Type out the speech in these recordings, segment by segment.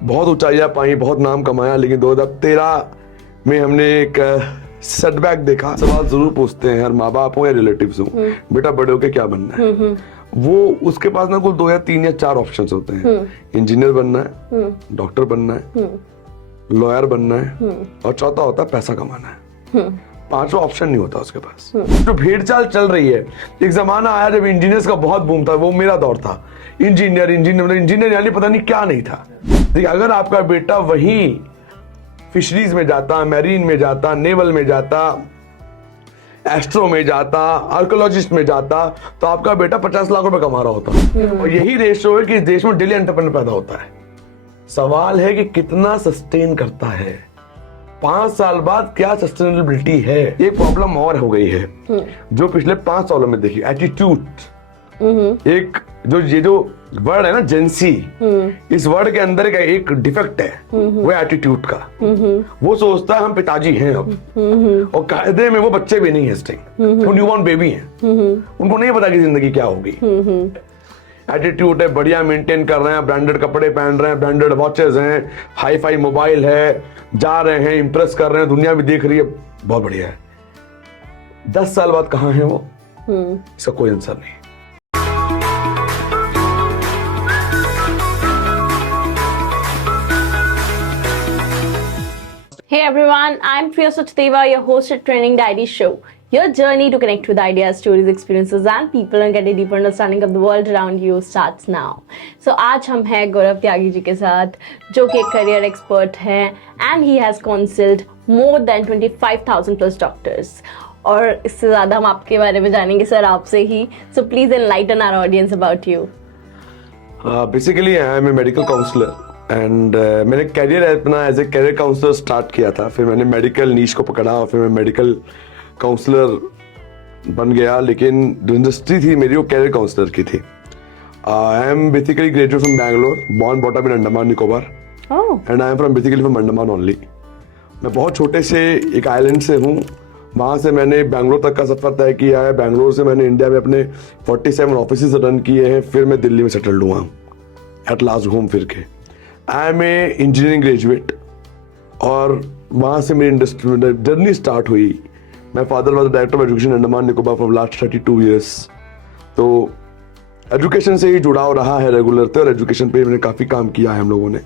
बहुत ऊंचाइयां पाई, बहुत नाम कमाया, लेकिन 2013 में हमने एक सेटबैक देखा। सवाल जरूर पूछते हैं हर माँ बाप हो या रिलेटिव्स हो, बेटा बड़े होके क्या बनना है। वो उसके पास ना कुल 2 या 3 या 4 ऑप्शंस होते हैं। इंजीनियर बनना है, डॉक्टर बनना है, लॉयर बनना है, और चौथा होता है पैसा कमाना है। 5वां ऑप्शन नहीं होता उसके पास। जो भेड़ चाल चल रही है, एक जमाना आया जब इंजीनियर्स का बहुत बूम था, वो मेरा दौर था। इंजीनियर यानी पता नहीं क्या नहीं था। देखिए, अगर आपका बेटा वही फिशरीज में जाता, मैरीन में जाता, नेवल में जाता, एस्ट्रो में जाता, आर्कोलॉजिस्ट में जाता, तो आपका बेटा 50 लाख रुपए कमा रहा होता। और यही रेशो है कि इस देश में डेली एंटरप्रेन्योर पैदा होता है। सवाल है कि कितना सस्टेन करता है, 5 साल बाद क्या सस्टेनेबिलिटी है। एक प्रॉब्लम और हो गई है जो पिछले 5 सालों में देखी, एटीट्यूड। एक जो वर्ड है ना जेंसी, इस वर्ड के अंदर का एक डिफेक्ट है, वो एटीट्यूड का। वो सोचता है हम पिताजी हैं अब, और कायदे में वो बच्चे भी नहीं है, वो न्यूबॉर्न बेबी हैं। उनको नहीं पता कि जिंदगी क्या होगी। एटीट्यूड है, बढ़िया मेंटेन कर रहे हैं, ब्रांडेड कपड़े पहन रहे हैं, ब्रांडेड वॉचेस हैं, हाई फाई मोबाइल है, जा रहे हैं, इंप्रेस कर रहे हैं, दुनिया भी देख रही है, बहुत बढ़िया है। 10 साल बाद कहां है वो, इसका कोई आंसर नहीं। Hey everyone, I'm Priya Sachdeva, your host at Training Diary Show. Your journey to connect with ideas, stories, experiences and people and get a deeper understanding of the world around you starts now. So आज हम हैं गौरव त्यागी जी के साथ, जो कि career expert हैं and he has counseled more than 25,000 plus doctors. और इससे ज़्यादा हम आपके बारे में जानेंगे सर आपसे ही. So please enlighten our audience about you. Basically I am a medical counselor. And मैंने कैरियर अपना as a career counsellor start किया था, फिर मैंने मेडिकल नीश को पकड़ा और फिर मैं मेडिकल काउंसलर बन गया। लेकिन जो इंडस्ट्री थी मेरी वो कैरियर काउंसलर की थी। I am basically graduate from Bangalore, born brought up in Andaman Nicobar, and I am from basically from Andaman only. मैं बहुत छोटे से एक आइलैंड से हूँ, वहाँ से मैंने बैंगलोर तक का सफर तय किया है। बैंगलोर से मैंने इंडिया में अपने 47 ऑफिस रन किए हैं, फिर मैं दिल्ली में सेटल्ड हुआ हूँ एट लास्ट घूम फिर के। I am a engineering graduate, और वहाँ से मेरी इंडस्ट्री जर्नी स्टार्ट हुई। मैं father was director of education Andaman Nicobar for last 32 years. तो एजुकेशन से ही जुड़ाव रहा है रेगुलर थे, और एजुकेशन पे मैंने काफ़ी काम किया है हम लोगों ने।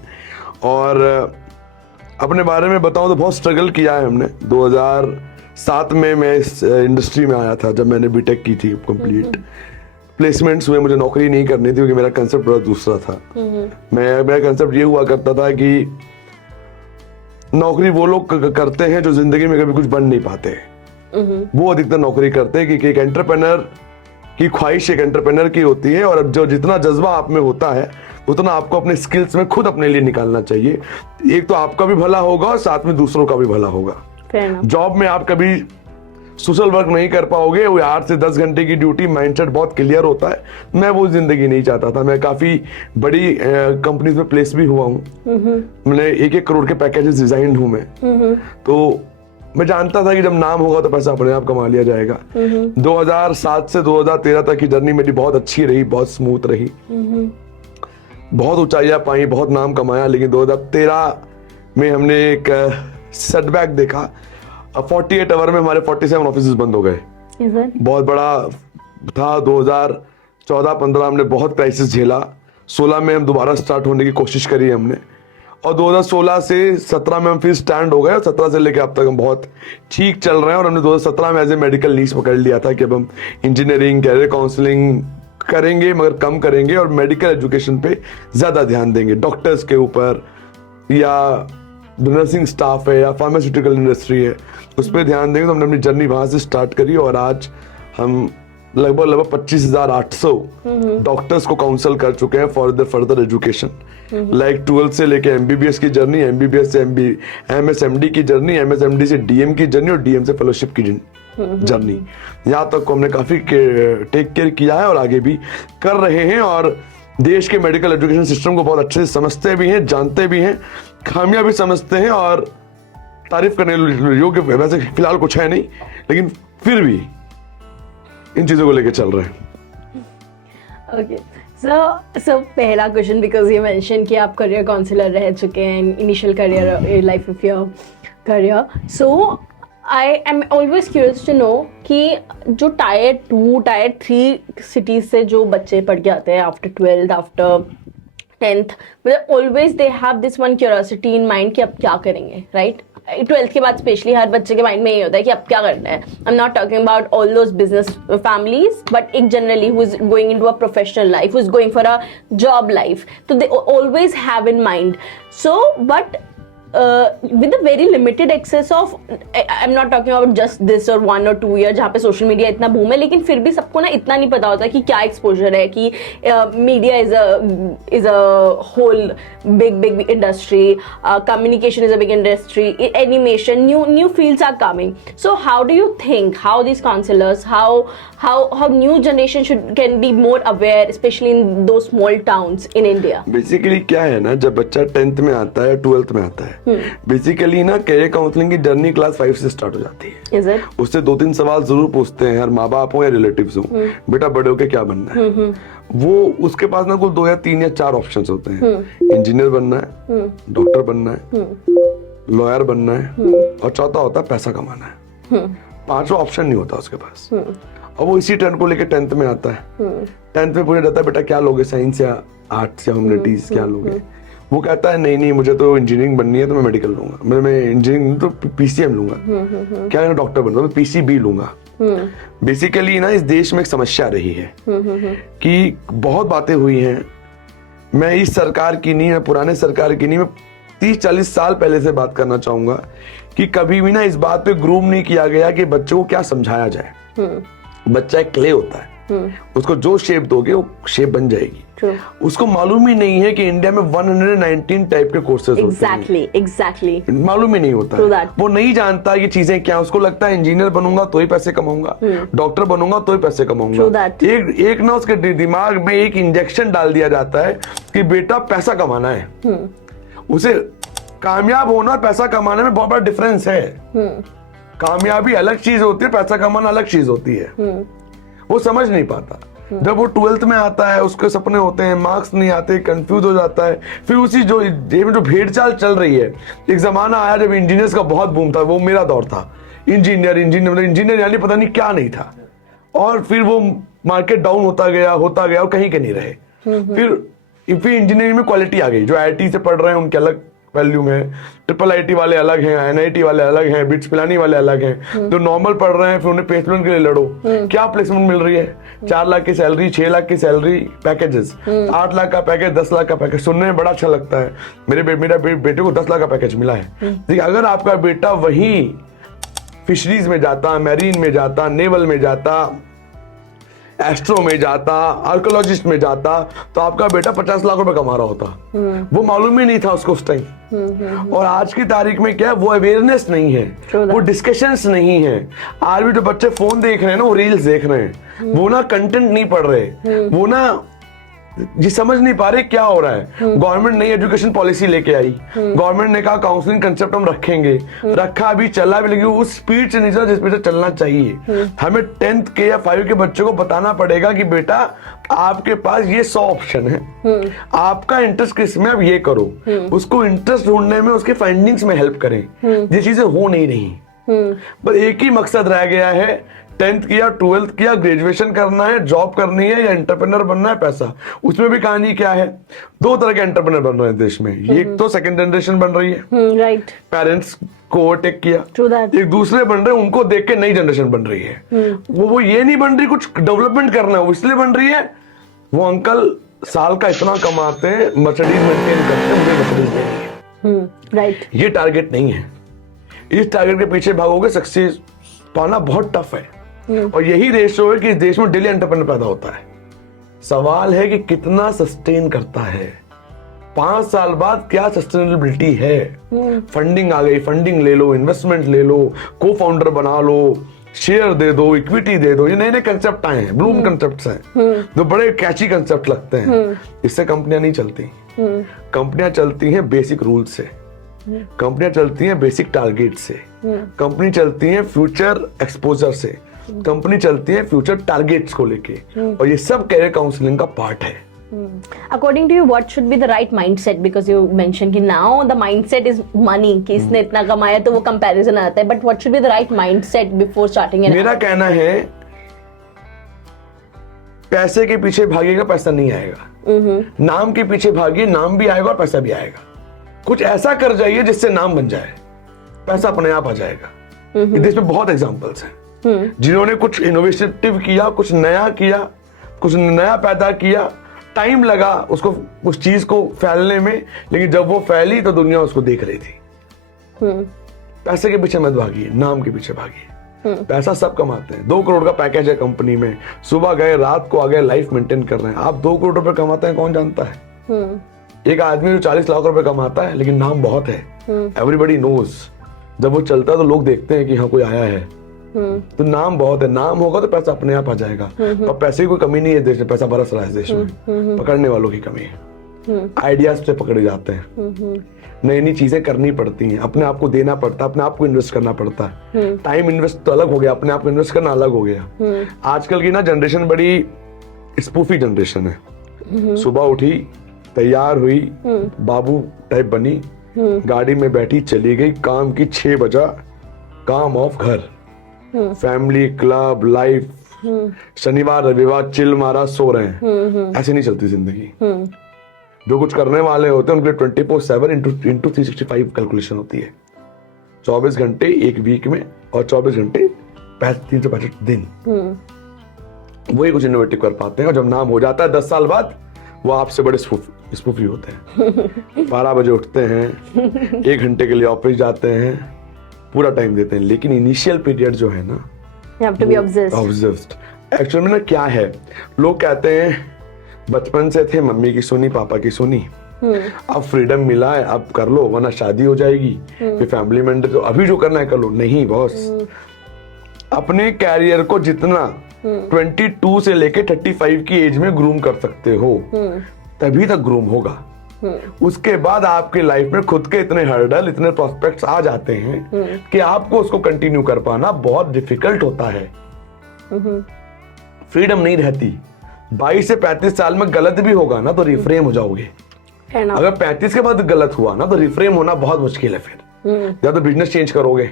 और अपने बारे में बताऊँ तो बहुत स्ट्रगल किया है हमने। 2007 में मैं इस इंडस्ट्री में आया था, जब मैंने बीटेक की थी कंप्लीट। प्लेसमेंट्स हुए, मुझे नौकरी नहीं करनी थी क्योंकि मेरा कंसेप्ट बड़ा दूसरा था। मेरा कंसेप्ट ये हुआ करता था कि नौकरी वो लोग करते हैं जो जिंदगी में कभी कुछ बन नहीं पाते। वो अधिकतर नौकरी करते हैं क्योंकि एक एंटरप्रेन्योर की ख्वाहिश एक एंटरप्रेन्योर की होती है, और जो जितना जज्बा आप में होता है उतना आपको अपने स्किल्स में खुद अपने लिए निकालना चाहिए। एक तो आपका भी भला होगा और साथ में दूसरों का भी भला होगा। जॉब में आप कभी सोशल वर्क नहीं कर पाओगे, वो 8 से 10 घंटे की ड्यूटी, माइंडसेट बहुत क्लियर होता है। मैं वो जिंदगी नहीं चाहता था। मैं काफी बड़ी कंपनीज में प्लेस भी हुआ हूँ, मैंने 1-1 करोड़ के पैकेजेस डिजाइन हूँ मैं। तो मैं जानता था कि जब नाम होगा तो पैसा अपने आप कमा लिया जाएगा। 2007 से 2013 तक की जर्नी मेरी बहुत अच्छी रही, बहुत स्मूथ रही, बहुत ऊंचाइयां पाई, बहुत नाम कमाया। लेकिन 2013 में हमने एक सेटबैक देखा। 48 आवर में हमारे 47 ऑफिस बंद हो गए। बहुत बड़ा था। 2014-15 हमने बहुत क्राइसिस झेला। 16 में हम दोबारा स्टार्ट होने की कोशिश करी हमने, और 2016 से 17 में हम फिर स्टैंड हो गए। 17 से लेकर अब तक हम बहुत ठीक चल रहे हैं। और हमने 2017 में एज ए मेडिकल नीश पकड़ लिया था कि अब हम इंजीनियरिंग कैरियर काउंसलिंग करेंगे, मगर कम करेंगे, और मेडिकल एजुकेशन पे ज्यादा ध्यान देंगे। डॉक्टर्स के ऊपर, या नर्सिंग स्टाफ है, या फार्मास्यूटिकल इंडस्ट्री है, उस पर ध्यान देंगे। तो हमने अपनी जर्नी वहां से स्टार्ट करी, और आज हम लगभग 25,800 डॉक्टर्स को काउंसल कर चुके हैं for the further education. Like 12 से लेके MBBS की जर्नी, MBBS से MSMD की जर्नी, MSMD से DM की जर्नी, और DM से फेलोशिप की जर्नी। यहाँ तक को हमने काफी टेक केयर किया है और आगे भी कर रहे हैं, और देश के मेडिकल एजुकेशन सिस्टम को बहुत अच्छे से समझते भी हैं, जानते भी हैं, खामियां भी समझते हैं, और तारीफ करने योग्य वैसे फिलहाल कुछ है नहीं, लेकिन फिर भी इन चीजों को लेकर चल रहे हैं। ओके, So पहला क्वेश्चन, बिकॉज ये मेंशन कि आप करियर काउंसलर रह चुके हैं initial career life of your career, so I am always curious to know कि जो टायर 2 टायर 3 सिटीज से जो बच्चे पढ़ के आते हैं आफ्टर 12th आफ्टर 10th, मतलब always they have this one curiosity in mind कि अब क्या करेंगे, राइट? 12th के बाद स्पेशली हर बच्चे के माइंड में ये होता है कि अब क्या करना है. I am not talking about all those business families, but एक generally who is going into a professional life, who is going for a job life, तो they always have in mind. So but with a very limited access of, I'm not talking about just this or 1 or 2 year जहाँ पे social media इतना boom है, लेकिन फिर भी सबको ना इतना नहीं पता होता कि क्या एक्सपोजर है, कि media is a whole big industry, communication is a big industry, animation, new fields are coming. So how do you think how these counselors, how new generation can be more aware, especially in those small towns in India? Basically क्या है ना, जब बच्चा 10th में आता है 12th में आता है, बेसिकली ना करियर काउंसलिंग की जर्नी क्लास 5 से स्टार्ट हो जाती है. Is it? उससे 2-3 सवाल जरूर पूछते हैं, हर माँ बाप हो या रिलेटिव्स हो, बेटा बड़े होके क्या बनना है. वो उसके पास ना कुल 2 या 3 या 4 ऑप्शंस होते हैं. इंजीनियर बनना है, डॉक्टर बनना है, लॉयर बनना है, और चौथा होता है पैसा कमाना है. 5वां ऑप्शन नहीं होता उसके पास. और वो इसी ट्रेंड को लेके 10th में आता है. 10th में पूछा जाता है बेटा क्या लोगे, साइंस या आर्ट्स या ह्यूमैनिटीज क्या लोगे. वो कहता है नहीं मुझे तो इंजीनियरिंग बननी है, तो मैं मेडिकल लूंगा, मैं इंजीनियरिंग तो पीसीएम लूंगा. क्या डॉक्टर बनना, मैं पीसीबी लूंगा. बेसिकली ना इस देश में एक समस्या रही है कि बहुत बातें हुई हैं. मैं इस सरकार की नहीं, मैं पुराने सरकार की नहीं, मैं 30-40 साल पहले से बात करना चाहूंगा कि कभी भी ना इस बात पे ग्रूम नहीं किया गया कि बच्चों को क्या समझाया जाए. बच्चा एक क्ले होता है, उसको जो शेप दोगे वो शेप बन जाएगी. उसको मालूम ही नहीं है कि इंडिया में 119 टाइप के कोर्सेज होते हैं. एग्जैक्टली मालूम ही नहीं होता. वो नहीं जानता ये चीजें क्या. उसको लगता है इंजीनियर बनूंगा तो ही पैसे कमाऊंगा, डॉक्टर बनूंगा तो ही पैसे कमाऊंगा. एक ना उसके दिमाग में एक इंजेक्शन डाल दिया जाता है कि बेटा पैसा कमाना है. उसे कामयाब होना पैसा कमाने में बहुत बड़ा डिफरेंस है. कामयाबी अलग चीज होती है, पैसा कमाना अलग चीज होती है. वो समझ नहीं पाता. जब वो 12th में आता है, उसके सपने होते हैं, मार्क्स नहीं आते, कंफ्यूज हो जाता है. फिर उसी जो भेड़चाल चल रही है. एक जमाना आया जब इंजीनियर्स का बहुत बूम था, वो मेरा दौर था. इंजीनियर यानी पता नहीं क्या नहीं था. और फिर वो मार्केट डाउन होता गया और कहीं के नहीं रहे. फिर इंजीनियरिंग में क्वालिटी आ गई. जो IIT से पढ़ रहे हैं उनके अलग वैल्यू है, IIIT वाले अलग हैं, NIT वाले अलग हैं, बिट्स पिलानी वाले अलग हैं. जो नॉर्मल पढ़ रहे हैं फिर उन्हें प्लेसमेंट के लिए लड़ो. क्या प्लेसमेंट मिल रही है? 4 लाख की सैलरी, 6 लाख की सैलरी, पैकेजेस, 8 लाख का पैकेज, 10 लाख का पैकेज. सुनने में बड़ा अच्छा लगता है. मेरे बेटे को 10 लाख का पैकेज मिला है. देखिए अगर आपका बेटा वही फिशरीज में जाता, मैरीन में जाता, नेवल में जाता, एस्ट्रो में जाता, आर्कोलॉजिस्ट में जाता, तो आपका बेटा 50 लाख रुपए कमा रहा होता. वो मालूम ही नहीं था उसको उस टाइम. और आज की तारीख में क्या है, वो अवेयरनेस नहीं है, वो डिस्कशंस नहीं है. आज भी जो बच्चे फोन देख रहे हैं ना, वो रील्स देख रहे हैं, वो ना कंटेंट नहीं पढ़ रहे, वो ना ये समझ नहीं पा रहे क्या हो रहा है. गवर्नमेंट नई एजुकेशन पॉलिसी लेके आई. गवर्नमेंट ने कहा काउंसलिंग कंसेप्ट हम रखेंगे, रखा भी, चला भी, लेकिन उस स्पीड से नहीं चला जिस स्पीड से चलना चाहिए. हमें 10th के या 5 के बच्चों को बताना पड़ेगा कि बेटा आपके पास ये 100 ऑप्शन है, आपका इंटरेस्ट किस में, आप ये करो. उसको इंटरेस्ट ढूंढने में, उसके फाइंडिंग्स में हेल्प करें. ये चीजें हो नहीं रही. बस एक ही मकसद रह गया है, 10th किया, 12th किया, ग्रेजुएशन करना है, जॉब करनी है, या एंटरप्रेन्योर बनना है, पैसा. उसमें भी कहानी क्या है, 2 तरह के एंटरप्रेन्योर बन रहे हैं देश में. एक तो सेकंड जनरेशन बन रही है, राइट, पेरेंट्स को ओवरटेक किया. एक दूसरे बन रहे हैं, उनको देख के नई जनरेशन बन रही है. वो ये नहीं बन रही कुछ डेवलपमेंट करना है, वो इसलिए बन रही है, वो अंकल साल का इतना कमाते हैं, मर्सिडीज मेंटेन करते हैं, मुझे मर्सिडीज लेनी है. राइट, ये टारगेट नहीं है. इस टारगेट के पीछे भागोगे, सक्सेस पाना बहुत टफ है. और यही रेशो है कि इस देश में डेली एंटरप्रेन्योर पैदा होता है. सवाल है कि कितना सस्टेन करता है. 5 साल बाद क्या सस्टेनेबिलिटी है. फंडिंग आ गई, फंडिंग ले लो, इन्वेस्टमेंट ले लो, को फाउंडर बना लो, शेयर दे दो, इक्विटी दे दो. ये नए नए कंसेप्ट आए हैं, ब्लूम कंसेप्ट्स हैं, जो बड़े कैची कंसेप्ट लगते हैं. इससे कंपनियां नहीं चलती. कंपनियां चलती हैं बेसिक रूल से, कंपनियां चलती हैं बेसिक टारगेट से, कंपनी चलती हैं फ्यूचर एक्सपोजर से, कंपनी चलती है फ्यूचर टारगेट्स को लेके. और ये सब कैरियर काउंसलिंग का पार्ट है. According to you, what should be the right mindset? Because you mentioned कि now the mindset is money, कि इसने इतना कमाया तो वो comparison आता है. But what should be the right mindset before starting an? मेरा कहना है पैसे के पीछे भागेगा पैसा नहीं आएगा. नाम के पीछे भागिए, नाम भी आएगा और पैसा भी आएगा. कुछ ऐसा कर जाइए जिससे नाम बन जाए, पैसा अपने आप आ जाएगा. देश में बहुत एग्जांपल्स हैं जिन्होंने कुछ इनोवेटिव किया, कुछ नया किया, कुछ नया पैदा किया. टाइम लगा उसको उस चीज को फैलने में, लेकिन जब वो फैली तो दुनिया उसको देख रही थी. पैसे के पीछे मत भागिए, नाम के पीछे भागिए. पैसा सब कमाते हैं. 2 करोड़ का पैकेज है कंपनी में, सुबह गए रात को आ गए, लाइफ मेंटेन कर रहे हैं. आप 2 करोड़ रुपए कमाते हैं कौन जानता है? एक आदमी जो 40 लाख रुपए कमाता है लेकिन नाम बहुत है. Everybody knows. जब वो चलता है तो लोग देखते हैं कि हाँ कोई आया है. तो नाम बहुत है. नाम होगा तो पैसा अपने आप आ जाएगा. और पैसे की कोई कमी नहीं है देश में. पैसा बरस रहा है देश में. पकड़ने वालों की कमी है. आइडियाज से पकड़े जाते हैं. नई नई चीजें करनी पड़ती हैं. अपने आप को देना पड़ता है, अपने आप को इन्वेस्ट करना पड़ता है. टाइम इन्वेस्ट तो अलग हो गया, अपने आप को इन्वेस्ट करना अलग हो गया. आजकल की ना जनरेशन बड़ी स्पूफी जनरेशन है. सुबह उठी, तैयार हुई, बाबू टाइप बनी, गाड़ी में बैठी चली गई, काम की 6 बजा, काम ऑफ घर. फैमिली, क्लब, लाइफ, शनिवार रविवार चिल मारा, सो रहे हैं. ऐसे नहीं चलती जिंदगी. जो कुछ करने वाले होते हैं उनके लिए 24/7 इंटू 365 कैलकुलेशन होती है. 24 घंटे एक वीक में और 24 घंटे 365 दिन. वही कुछ इनोवेटिव कर पाते हैं. और जब नाम हो जाता है 10 साल बाद, वो आपसे बड़े स्पूफी होते हैं. 12 बजे उठते हैं, 1 घंटे के लिए ऑफिस जाते हैं, पूरा टाइम देते हैं. लेकिन इनिशियल पीरियड जो है ना, You have to be obsessed. Actual में ना क्या है, लोग कहते हैं बचपन से थे मम्मी की सुनी, पापा की सुनी, अब फ्रीडम मिला है अब कर लो वरना शादी हो जाएगी, फिर फैमिली मेंबर, तो अभी जो करना है कर लो. नहीं बॉस, अपने कैरियर को जितना 22 से लेके 35 की एज में ग्रूम कर सकते हो तभी तक ग्रूम होगा. उसके बाद आपके लाइफ में खुद के इतने हर्डल, इतने प्रोस्पेक्ट्स आ जाते हैं कि आपको उसको कंटिन्यू कर पाना बहुत डिफिकल्ट होता है. फ्रीडम नहीं रहती. 22 से 35 साल में गलत भी होगा ना तो रिफ्रेम हो जाओगे. अगर 35 के बाद गलत हुआ ना तो रिफ्रेम होना बहुत मुश्किल है. फिर या तो बिजनेस चेंज करोगे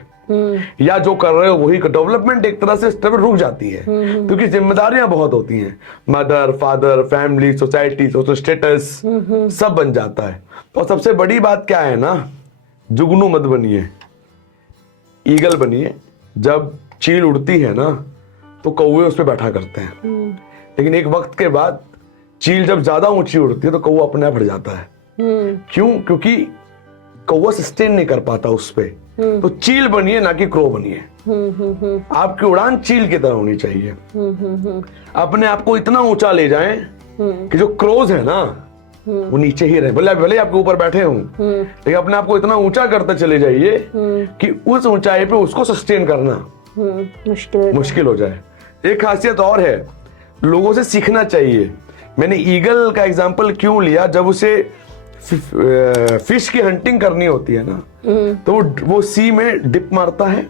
या जो कर रहे हो वही. डेवलपमेंट एक तरह से स्टेप रुक जाती है क्योंकि जिम्मेदारियां बहुत होती हैं. Mother, father, family, society, social status सब बन जाता है. और सबसे बड़ी बात क्या है ना, जुगनू मत बनिए, ईगल बनिए. जब चील उड़ती है ना तो कौवे उस पर बैठा करते हैं. लेकिन एक वक्त के बाद चील जब ज्यादा ऊंची उड़ती है तो कौवा अपने आप हट जाता है. क्यों? क्योंकि कौवा सस्टेन नहीं कर पाता उस पे. तो चील बनिए ना कि क्रो बनिए. आपकी उड़ान चील की तरह होनी चाहिए. अपने आप को इतना ऊंचा ले जाएं कि जो क्रोज है ना वो नीचे ही रहे. भले भले आपके ऊपर बैठे हों, लेकिन अपने आप को इतना ऊंचा करते चले जाइए कि उस ऊंचाई पे उसको सस्टेन करना मुश्किल हो जाए. एक खासियत और है, लोगों से सीखना चाहिए. मैंने ईगल का एग्जांपल क्यों लिया, जब उसे फिश की हंटिंग करनी होती है ना तो वो सी में डिप मारता है,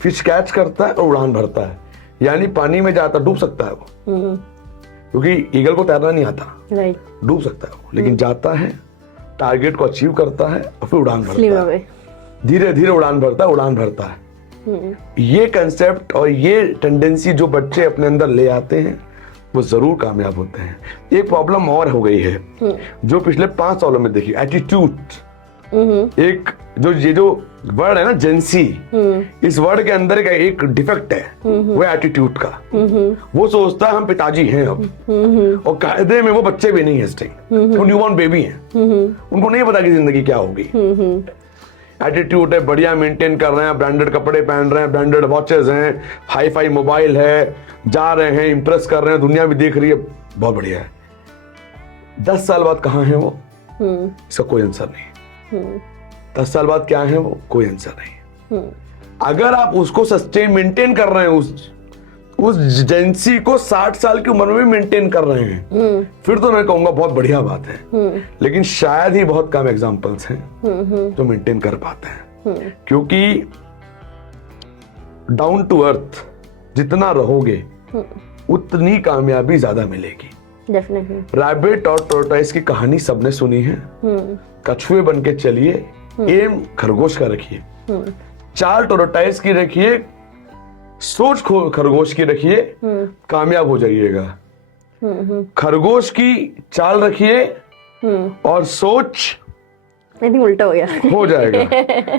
फिश कैच करता है और उड़ान भरता है. यानी पानी में जाता, डूब सकता है वो, क्योंकि ईगल को तैरना नहीं आता. डूब सकता है वो, लेकिन जाता है, टारगेट को अचीव करता है और फिर उड़ान भरता है. धीरे धीरे उड़ान भरता है. ये कंसेप्ट और ये टेंडेंसी जो बच्चे अपने अंदर ले आते हैं वो जरूर कामयाब होते हैं. एक प्रॉब्लम और हो गई है जो पिछले 5 सालों में देखी, एटीट्यूड. एक जो वर्ड है ना जेंसी, इस वर्ड के अंदर का एक डिफेक्ट है, वो एटीट्यूड का. वो सोचता है हम पिताजी हैं अब, और कायदे में वो बच्चे भी नहीं है, वो न्यूबॉर्न बेबी हैं. उनको नहीं पता कि जिंदगी क्या होगी. एटीट्यूड है, बढ़िया मेंटेन कर रहे हैं, ब्रांडेड कपड़े पहन रहे हैं, ब्रांडेड वॉचेस हैं, हाई फाई मोबाइल है, जा रहे हैं, इंप्रेस कर रहे हैं, दुनिया भी देख रही है, बहुत बढ़िया है. 10 साल बाद कहाँ है वो, इसका कोई आंसर नहीं. 10 साल बाद क्या है वो, कोई आंसर नहीं. अगर आप उसको सस्टेन मेंटेन कर रहे हैं, उस जेंसी को 60 साल की उम्र में भी मेंटेन कर रहे हैं, फिर तो मैं कहूंगा बहुत बढ़िया बात है. लेकिन शायद ही बहुत कम एग्जांपल्स हैं जो मेंटेन कर पाते हैं. क्योंकि डाउन टू अर्थ जितना रहोगे उतनी कामयाबी ज्यादा मिलेगी. डेफिनेटली। रैबिट और टोरटाइस की कहानी सबने सुनी है। कछुए बन के चलिए, एम खरगोश का रखिए, चाल टोरटाइस की रखिए, सोच खरगोश की रखिए, कामयाब हो जाइएगा। खरगोश की चाल रखिए और सोच आई थिंक उल्टा हो गया। हो जाएगा,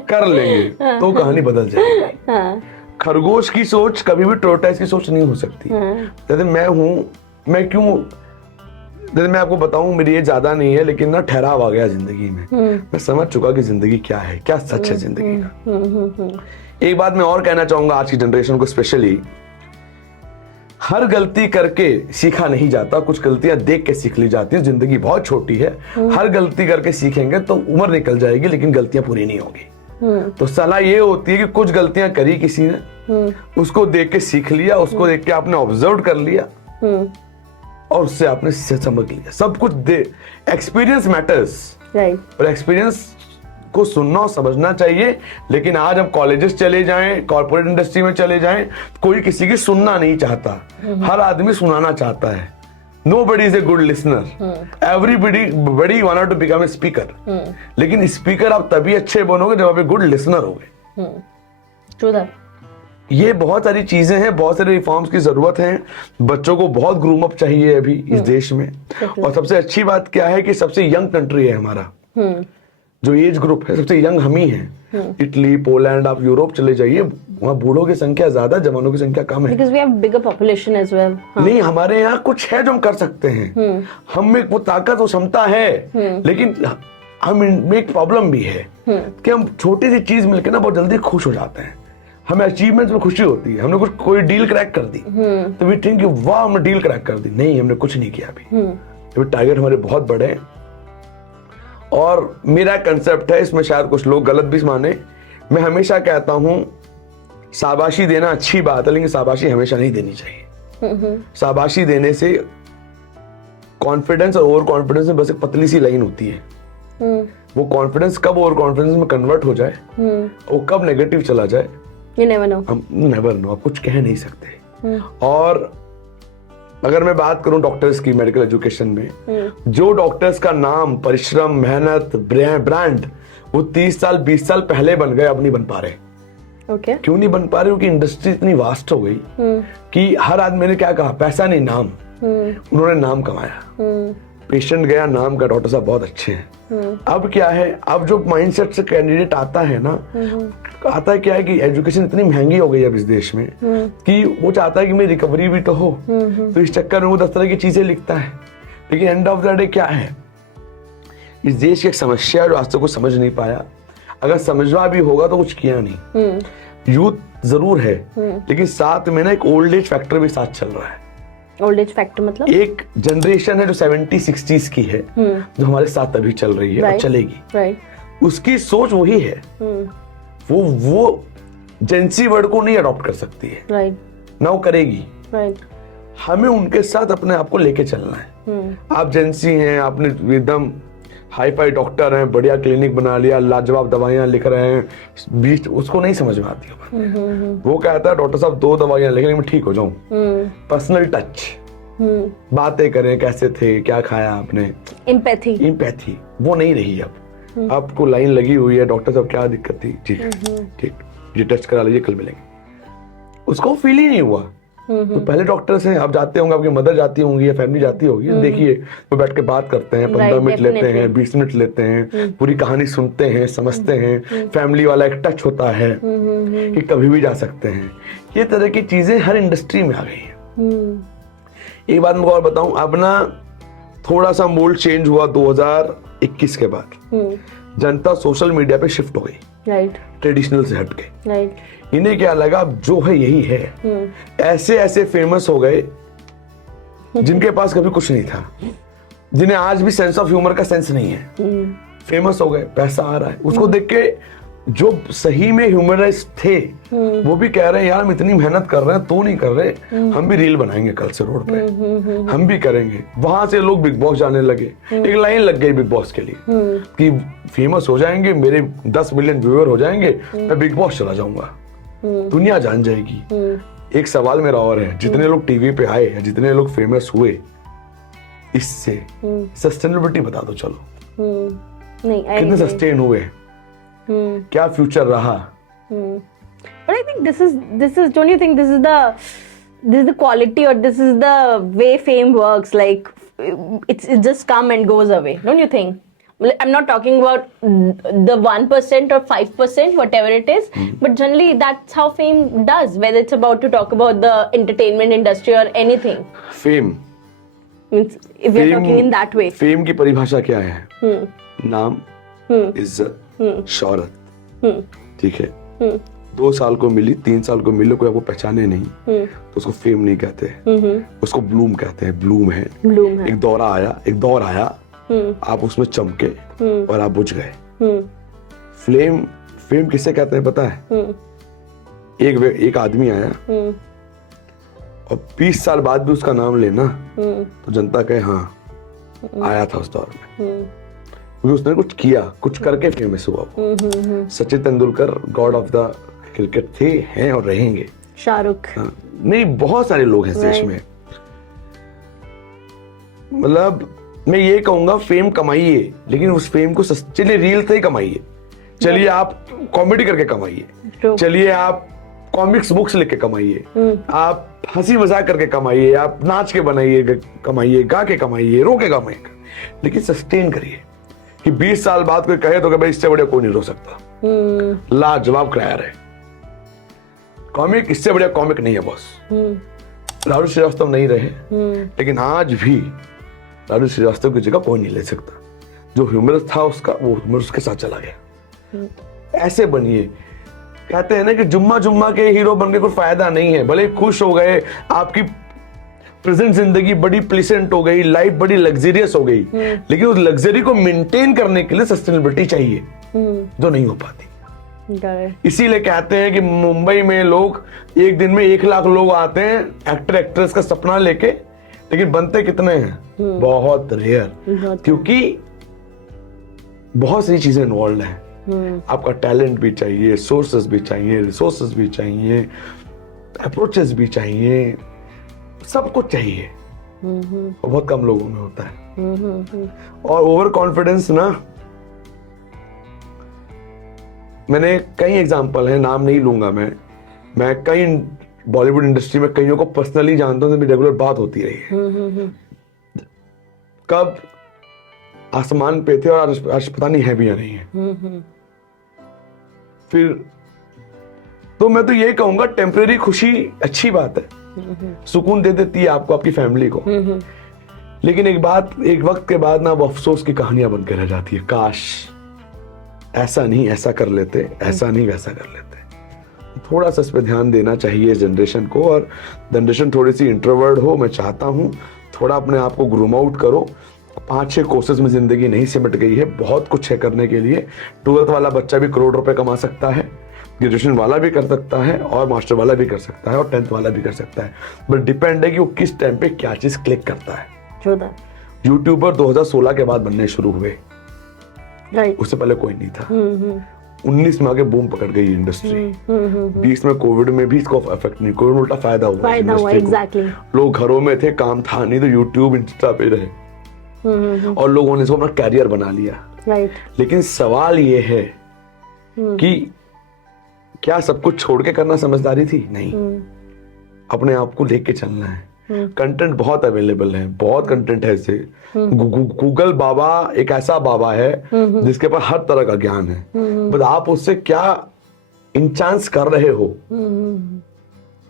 कर लेंगे तो कहानी बदल जाएगी। खरगोश की सोच कभी भी टोरटाइस की सोच नहीं हो सकती। जैसे मैं क्यों, जैसे मैं आपको बताऊं, मेरी ये ज्यादा नहीं है लेकिन ना ठहराव आ गया जिंदगी में। मैं समझ चुका कि जिंदगी क्या है, क्या सच है जिंदगी का। एक बात मैं और कहना चाहूंगा आज की जनरेशन को स्पेशली, हर गलती करके सीखा नहीं जाता, कुछ गलतियां देख के सीख ली जाती है। जिंदगी बहुत छोटी है, हर गलती करके सीखेंगे तो उम्र निकल जाएगी लेकिन गलतियां पूरी नहीं होगी। तो सलाह ये होती है कि कुछ गलतियां करी किसी ने, उसको देख के सीख लिया, उसको देख के आपने ऑब्जर्व कर लिया और उससे आपने समझ लिया। सब कुछ एक्सपीरियंस मैटर्स, और एक्सपीरियंस को सुनना और समझना चाहिए। लेकिन आज हम कॉलेजेस चले जाएं, कॉर्पोरेट इंडस्ट्री में चले जाएं, कोई किसी की सुनना नहीं चाहता, हर आदमी सुनाना चाहता है। Nobody is a good listener. Everybody wanted to become a speaker. लेकिन स्पीकर आप तभी अच्छे बनोगे जब आप एक गुड लिसनर होगे। True that. ये बहुत सारी चीजें हैं, बहुत सारे रिफॉर्म्स की जरूरत है। बच्चों को बहुत ग्रूम अप चाहिए अभी इस देश में। और सबसे अच्छी बात क्या है कि सबसे यंग कंट्री है हमारा, जो एज ग्रुप है सबसे यंग हम ही हैं। इटली, पोलैंड, आप यूरोप चले जाइए, वहाँ बूढ़ों की संख्या ज्यादा, जवानों की संख्या कम है। Because we have bigger population as well. नहीं, हमारे यहाँ कुछ है जो हम कर सकते हैं। हम में वो ताकत, वो क्षमता है, लेकिन हम में एक प्रॉब्लम भी है कि हम छोटी सी चीज मिलकर ना बहुत जल्दी खुश हो जाते हैं। हमें अचीवमेंट्स में खुशी होती है, हमने कोई डील क्रैक कर दी तो वी थिंक वाह हमने डील क्रैक कर दी। नहीं, हमने कुछ नहीं किया अभी टारगेट हमारे बहुत बड़े हैं। और मेरा कंसेप्ट है, इसमें शायद कुछ लोग गलत भी माने, मैं हमेशा कहता हूं शाबाशी देना अच्छी बात है लेकिन शाबाशी हमेशा नहीं देनी चाहिए। शाबाशी देने से कॉन्फिडेंस और ओवर कॉन्फिडेंस में बस एक पतली सी लाइन होती है। वो कॉन्फिडेंस कब ओवर कॉन्फिडेंस में कन्वर्ट हो जाए, वो कब नेगेटिव चला जाए, You never know. हम नेवर नो, आप कुछ कह नहीं सकते। और अगर मैं बात करूं डॉक्टर्स की, मेडिकल एजुकेशन में जो डॉक्टर्स का नाम, परिश्रम, मेहनत, ब्रांड वो 30 साल 20 साल पहले बन गए, अब नहीं बन पा रहे। Okay. क्यों नहीं बन पा रहे? क्योंकि इंडस्ट्री इतनी वास्ट हो गई कि हर आदमी ने क्या कहा, पैसा नहीं नाम। उन्होंने नाम कमाया, पेशेंट गया, नाम का, डॉक्टर साहब बहुत अच्छे हैं। अब क्या है, अब जो माइंडसेट से कैंडिडेट आता है ना, आता है क्या है कि एजुकेशन इतनी महंगी हो गई है अब इस देश में कि वो चाहता है कि मेरी रिकवरी भी तो हो। तो इस चक्कर में वो 10 तरह की चीजें लिखता है। लेकिन एंड ऑफ द डे क्या है, इस देश की एक समस्या जो आज तक कुछ समझ नहीं पाया। अगर समझवा भी होगा तो कुछ किया नहीं। यूथ जरूर है लेकिन साथ में ना एक ओल्ड एज फैक्टर भी साथ चल रहा है। ओल्ड एज फैक्टर मतलब एक जनरेशन है जो 70-60s की है, जो हमारे साथ अभी चल रही है और चलेगी। उसकी सोच वही है, वो जेंसी वर्ड को नहीं अडॉप्ट कर सकती है, ना वो करेगी। हमें उनके साथ अपने आप को लेके चलना है। आप जेंसी हैं, आपने एकदम हाई फाई डॉक्टर हैं, बढ़िया क्लिनिक बना लिया, लाजवाब दवाइयां लिख रहे हैं, बीच उसको नहीं समझ में आती है। वो कहता है डॉक्टर साहब 2 दवाइयां लिखें मैं ठीक हो जाऊं। पर्सनल टच, बातें करें, कैसे थे, क्या खाया आपने, एम्पैथी वो नहीं रही अब। आपको लाइन लगी हुई है, डॉक्टर साहब क्या दिक्कत थी, ठीक ये टेस्ट करा लीजिए, कल मिलेंगे। उसको फील ही नहीं हुआ। तो पहले डॉक्टर्स हैं, आप जाते होंगे, आपकी मदर जाती होंगी या फैमिली जाती होगी, देखिए वो बैठ के बात करते हैं, 15 मिनट लेते हैं, 20 मिनट लेते हैं, पूरी कहानी सुनते हैं, समझते हैं। फैमिली वाला एक टच होता है कि कभी भी जा सकते हैं। ये तरह की चीजें हर इंडस्ट्री में आ गई हैं। एक बात मैं और बताऊं, अब ना थोड़ा सा मोल्ड चेंज हुआ 2021 के बाद। जनता सोशल मीडिया पे शिफ्ट हो गई, ट्रेडिशनल से हट गए। इन्हें क्या लगा, जो है यही है। ऐसे ऐसे फेमस हो गए जिनके पास कभी कुछ नहीं था, जिन्हें आज भी सेंस ऑफ ह्यूमर का सेंस नहीं है। फेमस हो गए, पैसा आ रहा है, उसको देख के जो सही में ह्यूमराइज थे वो भी कह रहे हैं यार हम इतनी मेहनत कर रहे हैं, तो नहीं कर रहे, हम भी रील बनाएंगे कल से रोड पे, हम भी करेंगे। वहां से लोग बिग बॉस जाने लगे, एक लाइन लग गई बिग बॉस के लिए कि फेमस हो जाएंगे, मेरे 10 मिलियन व्यूअर हो जाएंगे, मैं बिग बॉस चला जाऊंगा, दुनिया जान जाएगी। एक सवाल मेरा और है, जितने लोग टीवी पे आए, जितने लोग फेमस हुए, इससे सस्टेनेबिलिटी बता दो चलो, नहीं कितने सस्टेन हुए, क्या फ्यूचर रहा। But I think this is don't you think this is the quality, or this is the way fame works? Like it just come and goes away, don't you think? I'm not talking about the 1% or 5%, whatever it is, but generally that's how fame does. Whether it's about to talk about the entertainment industry or anything. Fame, Means if we're talking in that way. Fame की परिभाषा क्या है? नाम, इज्जत, शोहरत, ठीक है। 2 साल को मिली, 3 साल को मिली, कोई आपको पहचाने नहीं, तो उसको फेम नहीं कहते, उसको ब्लूम कहते हैं। ब्लूम है, एक दौर आया, आप उसमें चमके और आप बुझ गए। फेम किसे कहते हैं पता है? एक आदमी आया और 20 साल बाद भी उसका नाम लेना तो जनता कहे हाँ आया था उस दौर में, क्योंकि उसने कुछ किया, कुछ करके फेमस हुआ। Sachin Tendulkar God of the cricket थे, हैं और रहेंगे। शाहरुख, नहीं, बहुत सारे लोग हैं देश में। मतलब मैं ये कहूंगा फेम कमाइए, लेकिन उस फेम को चलिए रील से ही कमाइए, चलिए आप कॉमेडी करके कमाइए, चलिए आप कॉमिक्स बुक्स लिख के कमाइए, आप हंसी मजाक करके कमाइए, आप नाच के बनाइए कमाइए, गा के कमाइए, रो के कमाइए, लेकिन सस्टेन करिए कि 20 साल बाद कोई कहे तो कि भाई इससे बढ़िया कोई नहीं रो सकता। लाजवाब क्रायर है कॉमिक, इससे बढ़िया कॉमिक नहीं है बॉस। राहुल श्रीवास्तव नहीं रहे, लेकिन आज भी राहुल श्रीवास्तव की जगह कोई नहीं ले सकता। जो ह्यूमर था उसका, वो ह्यूमर उसके साथ चला गया। ऐसे बनिए। कहते हैं ना कि जुम्मा के हीरो बनके कोई फायदा नहीं है। भले खुश हो गए, आपकी प्रेजेंट जिंदगी बड़ी प्लेसेंट हो गई, लाइफ बड़ी लग्जरियस हो गई, लेकिन उस लग्जरी को मेंटेन करने के लिए सस्टेनेबिलिटी चाहिए, जो नहीं हो पाती। इसीलिए कहते हैं कि मुंबई में लोग एक दिन में 1 लाख लोग आते हैं एक्टर एक्ट्रेस का सपना लेके, लेकिन बनते कितने हैं? बहुत रेयर, क्योंकि बहुत सी चीजें इन्वॉल्व हैं। आपका टैलेंट भी चाहिए, सोर्सेस भी चाहिए, रिसोर्सेस भी चाहिए, अप्रोचेस भी चाहिए, सब कुछ चाहिए, और बहुत कम लोगों में होता है। और ओवर कॉन्फिडेंस ना, मैंने कई एग्जांपल हैं, नाम नहीं लूंगा मैं कई बॉलीवुड इंडस्ट्री में कईयों को पर्सनली जानता हूं, मेरी रेगुलर बात होती रही है। कब आसमान पे थे और आज पता नहीं है भी या नहीं है। फिर तो मैं तो ये कहूंगा टेम्परेरी खुशी अच्छी बात है, सुकून दे देती है आपको, आपकी फैमिली को, लेकिन एक वक्त के बाद ना वो अफसोस की कहानियां बनकर रह जाती है। काश ऐसा नहीं ऐसा कर लेते, ऐसा नहीं वैसा कर लेते। थोड़ा सा इस पे ध्यान देना चाहिए जनरेशन को, और जनरेशन थोड़ी सी इंट्रोवर्ट हो। मैं चाहता हूं थोड़ा अपने आप को ग्रूम आउट करो। 5-6 कोर्सेज में जिंदगी नहीं सिमट गई है, बहुत कुछ है करने के लिए। 12th वाला बच्चा भी करोड़ रुपए कमा सकता है, ग्रेजुएशन वाला भी कर सकता है, और मास्टर वाला भी कर सकता है, और 10th वाला भी कर सकता है। बट डिपेंड है कि वो किस टाइम पे क्या चीज क्लिक करता है। यूट्यूबर 2016 के बाद बनने शुरू हुए, उससे पहले कोई नहीं था। 19 में आगे बूम पकड़ गई इंडस्ट्री। 20 में कोविड में भी इसको इफेक्ट नहीं, कोविड में उल्टा फायदा हुआ एग्जैक्टली। लोग घरों में थे, काम था नहीं, तो यूट्यूब इंस्टा पे रहे, और लोगों ने इसको अपना कैरियर बना लिया। लेकिन सवाल ये है कि क्या सब कुछ छोड़ के करना समझदारी थी? नहीं, अपने आप को लेके चलना है। कंटेंट बहुत अवेलेबल है, बहुत कंटेंट है। ऐसे गूगल बाबा एक ऐसा बाबा है जिसके पास हर तरह का ज्ञान है, बट आप उससे क्या इंचांस कर रहे हो,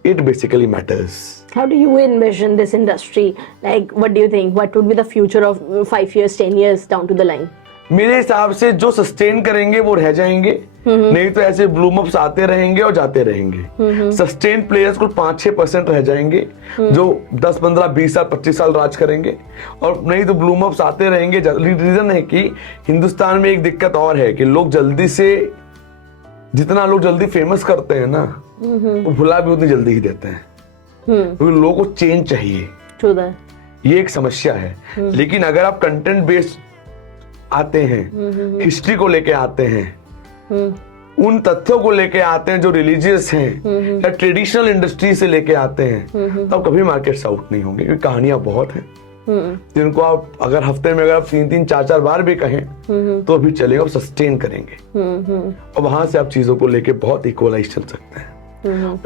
it basically matters. How do you envision this industry? Like, what do you think? What would be the future of 5 years, 10 years down to the line? मेरे हिसाब से जो सस्टेन करेंगे वो रह जाएंगे, नहीं तो ऐसे ब्लूम अप्स आते रहेंगे और जाते रहेंगे। सस्टेन प्लेयर्स को 5-6% रह जाएंगे जो 10, 15, 20 साल 25 साल राज करेंगे, और नहीं तो ब्लूम अप्स आते रहेंगे। रीजन है कि हिंदुस्तान में एक दिक्कत और है कि लोग जल्दी से, जितना लोग जल्दी फेमस करते हैं ना, वो भुला भी उतनी जल्दी ही देते हैं, क्योंकि लोगों को चेंज चाहिए। ये एक समस्या है। लेकिन अगर आप कंटेंट बेस्ड आते हैं, हिस्ट्री को लेके आते हैं, उन तथ्यों को लेके आते हैं जो रिलीजियस हैं, या ट्रेडिशनल इंडस्ट्री से लेके आते हैं, तब कभी मार्केट्स आउट नहीं होंगे, क्योंकि कहानियां बहुत हैं, जिनको आप अगर हफ्ते में अगर आप 3-3, 4-4 बार भी कहें तो भी चलेगा, आप सस्टेन करेंगे और वहां से आप चीजों को लेके बहुत इक्वलाइज चल सकते हैं।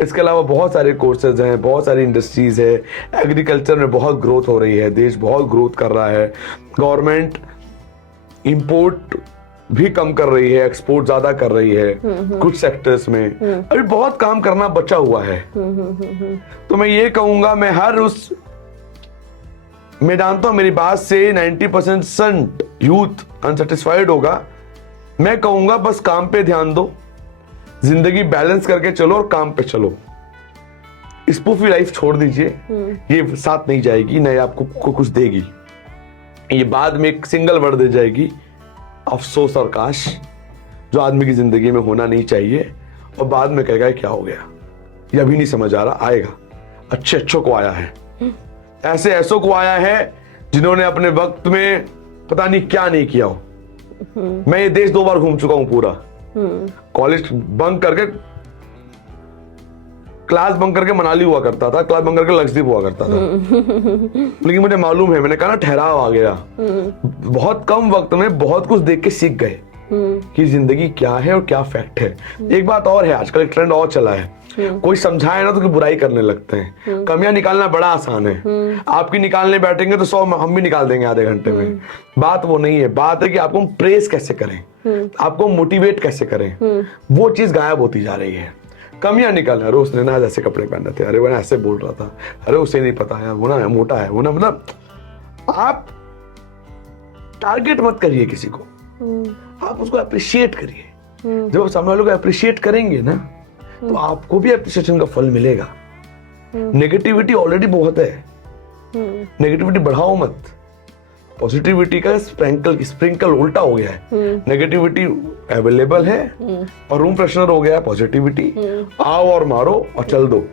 इसके अलावा बहुत सारे कोर्सेज हैं, बहुत सारी इंडस्ट्रीज है, एग्रीकल्चर में बहुत ग्रोथ हो रही है, देश बहुत ग्रोथ कर रहा है, गवर्नमेंट इंपोर्ट भी कम कर रही है, एक्सपोर्ट ज्यादा कर रही है कुछ सेक्टर्स में, अभी बहुत काम करना बचा हुआ है। तो मैं ये कहूंगा, मैं जानता हूं मेरी बात से 90% यूथ अनसेटिस्फाइड होगा, मैं कहूंगा बस काम पे ध्यान दो, जिंदगी बैलेंस करके चलो और काम पे चलो। स्पूफी लाइफ छोड़ दीजिए, ये साथ नहीं जाएगी, न आपको कुछ देगी, ये बाद में एक सिंगल वर्ड दे जाएगी, अफसोस और काश, जो आदमी की जिंदगी में होना नहीं चाहिए, और बाद में कहेगा क्या हो गया, ये अभी नहीं समझ आ रहा, आएगा। अच्छे को आया है, ऐसों को आया है जिन्होंने अपने वक्त में पता नहीं क्या नहीं किया हो। मैं ये देश 2 बार घूम चुका हूं पूरा, कॉलेज बंक करके, क्लास बंक करके मनाली हुआ करता था, क्लास बंक करके लक्षद्वीप हुआ करता था। लेकिन मुझे मालूम है, मैंने कहा ना ठहराव आ गया, बहुत कम वक्त में बहुत कुछ देख के सीख गए कि जिंदगी क्या है और क्या फैक्ट है। एक बात और है, आजकल एक ट्रेंड और चला है, कोई समझाए ना तो बुराई करने लगते हैं। कमियां निकालना बड़ा आसान है, आपकी निकालने बैठेंगे तो 100 हम भी निकाल देंगे आधे घंटे में। बात वो नहीं है, बात है कि आपको हम प्रेस कैसे करें, आपको मोटिवेट कैसे करें, वो चीज गायब होती जा रही है। कमियां निकालना, अरे उसने ना ऐसे कपड़े पहने थे, अरे वो ना ऐसे बोल रहा था, अरे उसे नहीं पता है, वो ना मोटा है, वो ना, मतलब आप टारगेट मत करिए किसी को, आप उसको अप्रिशिएट करिए। जब आप सामने वालों को अप्रिशिएट करेंगे ना तो आपको भी अप्रिशिएशन का फल मिलेगा। नेगेटिविटी ऑलरेडी बहुत है, नेगेटिविटी बढ़ाओ मत, पॉजिटिविटी का स्प्रिंकल उल्टा हो गया है। नेगेटिविटी अवेलेबल है और रूम फ्रेशनर हो गया है पॉजिटिविटी, आओ और मारो और चल दो,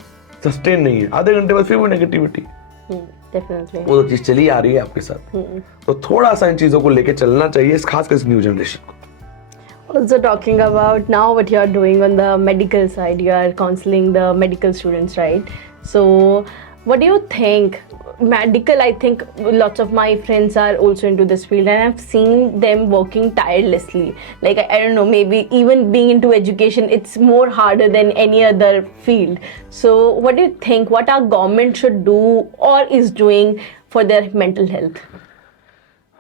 सस्टेन नहीं है, आधे घंटे बाद फिर वो नेगेटिविटी, वो तो चीज चली आ रही है आपके साथ। तो थोड़ा सा इन चीजों को लेके चलना चाहिए, खासकर इस न्यू जनरेशन को। Also talking about now what you are doing on the medical side, you are counseling the medical students, right? So what do you think? Medical, I think lots of my friends are also into this field and I've seen them working tirelessly. Like, I don't know, maybe even being into education, it's more harder than any other field. So what do you think? What our government should do or is doing for their mental health?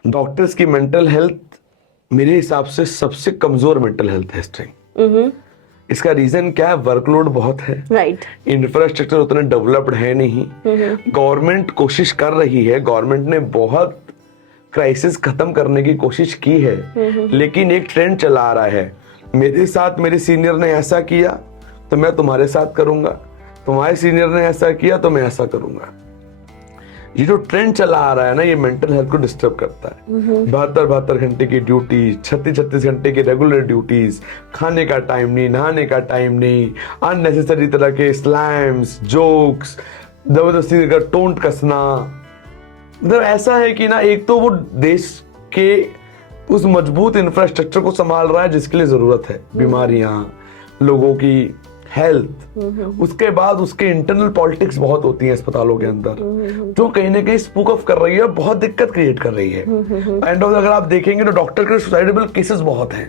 Doctors की mental health मेरे हिसाब से सबसे कमजोर mental health है इस time. इसका reason क्या है? वर्कलोड बहुत है, राइट, इंफ्रास्ट्रक्चर उतना डेवलप्ड है नहीं। गवर्नमेंट कोशिश कर रही है, गवर्नमेंट ने बहुत क्राइसिस खत्म करने की कोशिश की है, लेकिन एक ट्रेंड चला आ रहा है, मेरे साथ मेरे सीनियर ने ऐसा किया तो मैं तुम्हारे साथ करूंगा, तुम्हारे सीनियर ने ऐसा किया तो मैं ऐसा करूंगा। ये जो ट्रेंड चला आ रहा है ना, ये मेंटल हेल्थ को डिस्टर्ब करता है। 72 घंटे की ड्यूटी, 36 घंटे की रेगुलर ड्यूटीज, खाने का टाइम नहीं, नहाने का टाइम नहीं, अननेसेसरी तरह के स्लैम्स, जोक्स, जबरदस्ती का टोंट कसना। मतलब ऐसा है कि ना, एक तो वो देश के उस मजबूत इंफ्रास्ट्रक्चर को संभाल रहा है जिसके लिए जरूरत है, बीमारियां, लोगों की हेल्थ, उसके बाद उसके इंटरनल पॉलिटिक्स बहुत होती हैं अस्पतालों के अंदर, जो कहीं ना कहीं स्पूक ऑफ कर रही है, बहुत दिक्कत क्रिएट कर रही है। एंड अगर आप देखेंगे तो डॉक्टर के सुसाइडेबल केसेस बहुत हैं।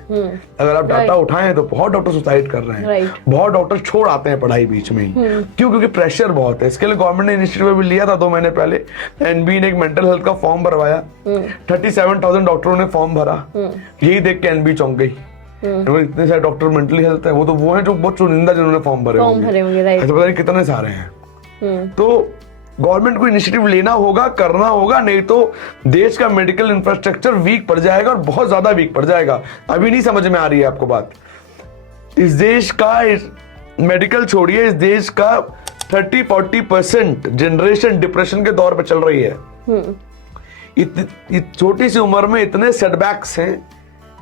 अगर आप डाटा उठाएं तो बहुत डॉक्टर सुसाइड कर रहे हैं, बहुत डॉक्टर छोड़ आते हैं पढ़ाई बीच में। क्यों? क्योंकि प्रेशर बहुत है। इसके लिए गवर्नमेंट ने इनिशिएटिव भी लिया था 2 महीने पहले, एनबी ने एक मेंटल हेल्थ का फॉर्म भरवाया, 37,000 डॉक्टरों ने फॉर्म भरा। यही देख के एनबी चौंक गई, इतने सारे डॉक्टर मेंटली हेल्थ है, वो तो वो है जो बहुत चुनिंदा जिन्होंने फॉर्म भरे होंगे, ऐसे पता नहीं कितने सारे हैं। तो गवर्नमेंट को इनिशिएटिव लेना होगा, करना होगा, नहीं तो देश का मेडिकल इंफ्रास्ट्रक्चर वीक पड़ जाएगा और बहुत ज्यादा वीक पड़ जाएगा। अभी नहीं समझ में आ रही है आपको बात। इस देश का मेडिकल छोड़िए, इस देश का 30-40% जनरेशन डिप्रेशन के दौर पर चल रही है। छोटी सी उम्र में इतने सेटबैक्स हैं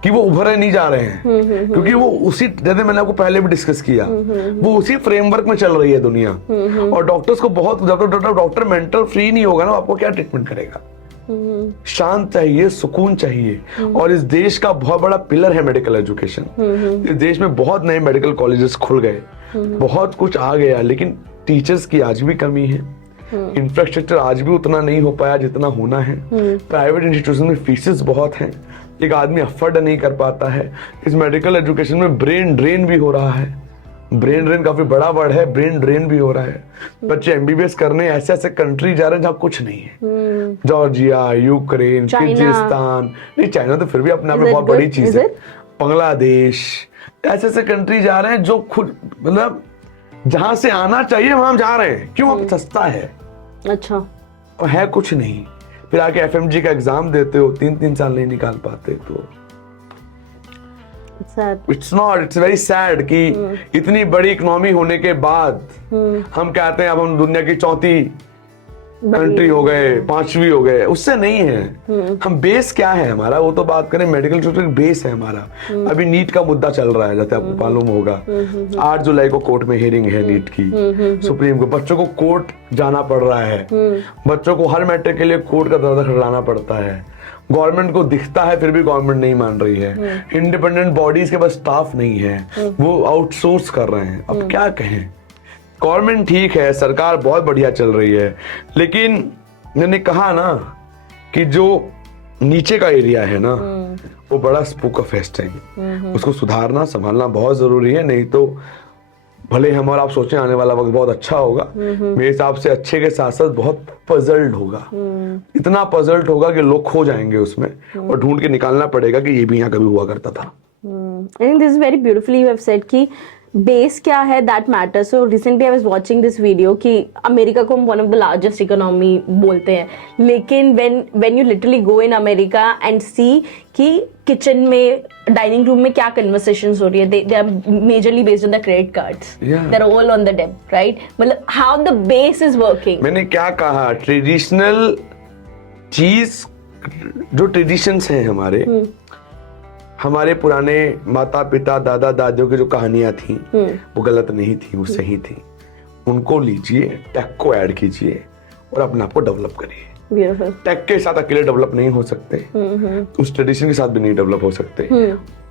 कि वो उभरे नहीं जा रहे हैं, क्योंकि वो उसी, जैसे मैंने आपको पहले भी डिस्कस किया, वो उसी फ्रेमवर्क में चल रही है दुनिया। और डॉक्टर्स को बहुत, जब तक डॉक्टर मेंटल फ्री नहीं होगा ना, आपको क्या ट्रीटमेंट करेगा? शांत चाहिए, सुकून चाहिए। और इस देश का बहुत बड़ा पिलर है मेडिकल एजुकेशन। इस देश में बहुत नए मेडिकल कॉलेजेस खुल गए, बहुत कुछ आ गया, लेकिन टीचर्स की आज भी कमी है। इंफ्रास्ट्रक्चर आज भी उतना नहीं हो पाया जितना होना है। प्राइवेट इंस्टीट्यूशन में फीसेस बहुत हैं, एक आदमी अफोर्ड नहीं कर पाता है। इस मेडिकल एजुकेशन में ब्रेन ड्रेन भी हो रहा है। ब्रेन ड्रेन काफी बड़ा वर्ड है, ब्रेन ड्रेन भी हो रहा है। बच्चे एमबीबीएस करने ऐसे ऐसे कंट्री जा रहे हैं जहाँ कुछ नहीं है। जॉर्जिया, यूक्रेन, किर्गिस्तान, नहीं चाइना तो फिर भी अपने आप में बहुत बड़ी चीज है। बांग्लादेश, ऐसे ऐसे कंट्री जा रहे हैं जो खुद मतलब जहां से आना चाहिए वहां जा रहे हैं। क्यों? अब सस्ता है। अच्छा। और है कुछ नहीं, फिर आके एफएमजी का एग्जाम देते हो, 3-3 साल नहीं निकाल पाते। तो इट्स वेरी सैड कि इतनी बड़ी इकोनॉमी होने के बाद हम कहते हैं अब हम दुनिया की चौथी कंट्री हो गए, 5वीं हो गए। उससे नहीं है। हम बेस क्या है हमारा, वो तो बात करें मेडिकल स्टूडेंट बेस है हमारा। अभी नीट का मुद्दा चल रहा है, जैसे आपको मालूम होगा। 8 जुलाई को कोर्ट में हियरिंग है नीट की, सुप्रीम को। बच्चों को कोर्ट जाना पड़ रहा है, बच्चों को हर मैटर के लिए कोर्ट का दरवाजा खटखटाना पड़ता है। गवर्नमेंट को दिखता है फिर भी गवर्नमेंट नहीं मान रही है। इंडिपेंडेंट बॉडीज के पास स्टाफ नहीं है, वो आउटसोर्स कर रहे हैं। अब क्या कहें, गवर्नमेंट ठीक है, सरकार बहुत बढ़िया चल रही है, लेकिन मैंने कहा ना कि जो नीचे का एरिया है ना वो बड़ा स्पूक ऑफ फेस्ट है। उसको सुधारना संभालना बहुत जरूरी है, नहीं तो भले हम और आप सोचें आने वाला वक्त बहुत अच्छा होगा, मेरे हिसाब से अच्छे के साथ साथ बहुत पजल्ड होगा। इतना पजल्ड होगा कि लोग खो जाएंगे उसमें और ढूंढ के निकालना पड़ेगा कि ये भी यहाँ कभी हुआ करता था। I think this is very beautifully you have said कि बेस क्या है that matter. So recently I was watching this video कि अमेरिका को हम one of the largest economy बोलते हैं, लेकिन when you literally go in America and see कि किचन में, डाइनिंग रूम में क्या कन्वर्सेशंस हो रही है, they are majorly based on the credit cards, they are all on the डेब्ट, राइट? मतलब how the base is working. मैंने क्या कहा, ट्रेडिशनल चीज, जो ट्रेडिशंस हैं हमारे पुराने माता पिता दादा दादियों की जो कहानियां थी वो गलत नहीं थी, वो सही थी। उनको लीजिए, टेक को ऐड कीजिए और अपने आप को डेवलप करिए। टेक के साथ अकेले डेवलप नहीं हो सकते, उस ट्रेडिशन के साथ भी नहीं डेवलप हो सकते,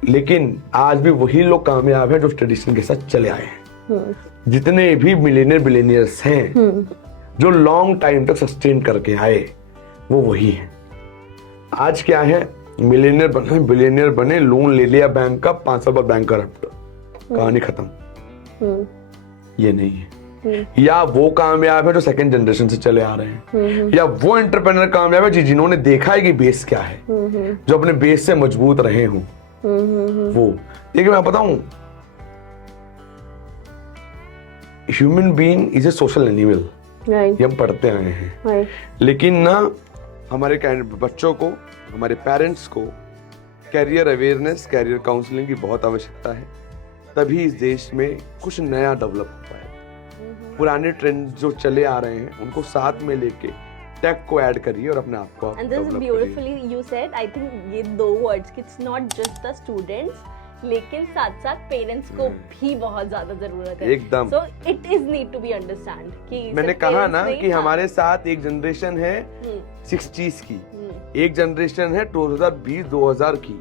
लेकिन आज भी वही लोग कामयाब हैं जो ट्रेडिशन के साथ चले आए हैं। जितने भी मिलियनियर बिलियनियर्स हैं जो लॉन्ग टाइम तक सस्टेन करके आए वो वही है। आज क्या है, मिलियनियर बने, बिलियनियर बने, लोन ले लिया बैंक का, 5 साल बाद बैंक करप्ट, कहानी खत्म। ये नहीं है। या वो कामयाब है जो सेकंड जनरेशन से चले आ रहे हैं, या वो एंटरप्रेन्योर कामयाब है जिन्होंने देखा है कि बेस क्या है, जो अपने बेस से मजबूत रहे हों। वो देखिए मैं बताऊं, human being is a social animal, ये हम पढ़ते आए हैं। लेकिन ना हमारे बच्चों को, हमारे पेरेंट्स को कैरियर अवेयरनेस, कैरियर काउंसलिंग की बहुत आवश्यकता है, तभी इस देश में कुछ नया डेवलप हो पाएगा। पुराने ट्रेंड जो चले आ रहे हैं उनको साथ में लेके टेक को ऐड करिए और अपने आप को and this is beautifully you said. I think ये 2 words, it's not just the students, लेकिन साथ साथ पेरेंट्स को भी बहुत ज्यादा जरूरत है एकदम। So it is need to be understand कि मैंने कहा ना कि हमारे साथ एक जनरेशन है 60s की, एक जनरेशन है 2020-2000 की,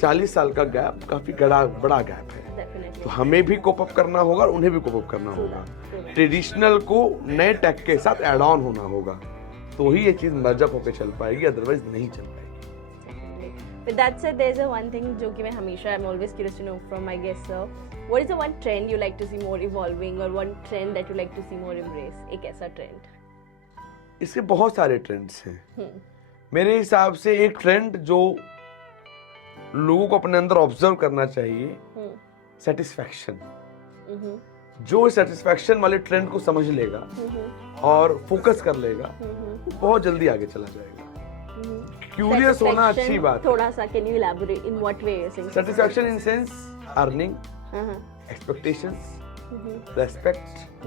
40 साल का गैप काफी बड़ा गैप है। तो हमें भी कोप अप करना होगा और उन्हें भी कोप अप करना होगा। ट्रेडिशनल को नए टेक के साथ एड ऑन होना होगा, तो ही ये चीज मर्ज अप होकर चल पाएगी, अदरवाइज नहीं चल पाएगी। With that said, there's a one thing जो कि मैं हमेशा I'm always curious to know from my guests, sir. What is the one trend you like to see more evolving or one trend that you like to see more embrace? एक ऐसा trend? इसके बहुत सारे trends हैं। मेरे हिसाब से एक ट्रेंड जो लोगों को अपने अंदर ऑब्जर्व करना चाहिए, सेटिस्फैक्शन। जो सेटिस्फैक्शन वाले ट्रेंड को समझ लेगा और फोकस कर लेगा, बहुत जल्दी आगे चला जाएगा। क्यूरियस होना अच्छी बात। थोड़ा सा can you elaborate in what way you saying? Satisfaction in sense earning, expectations, respect,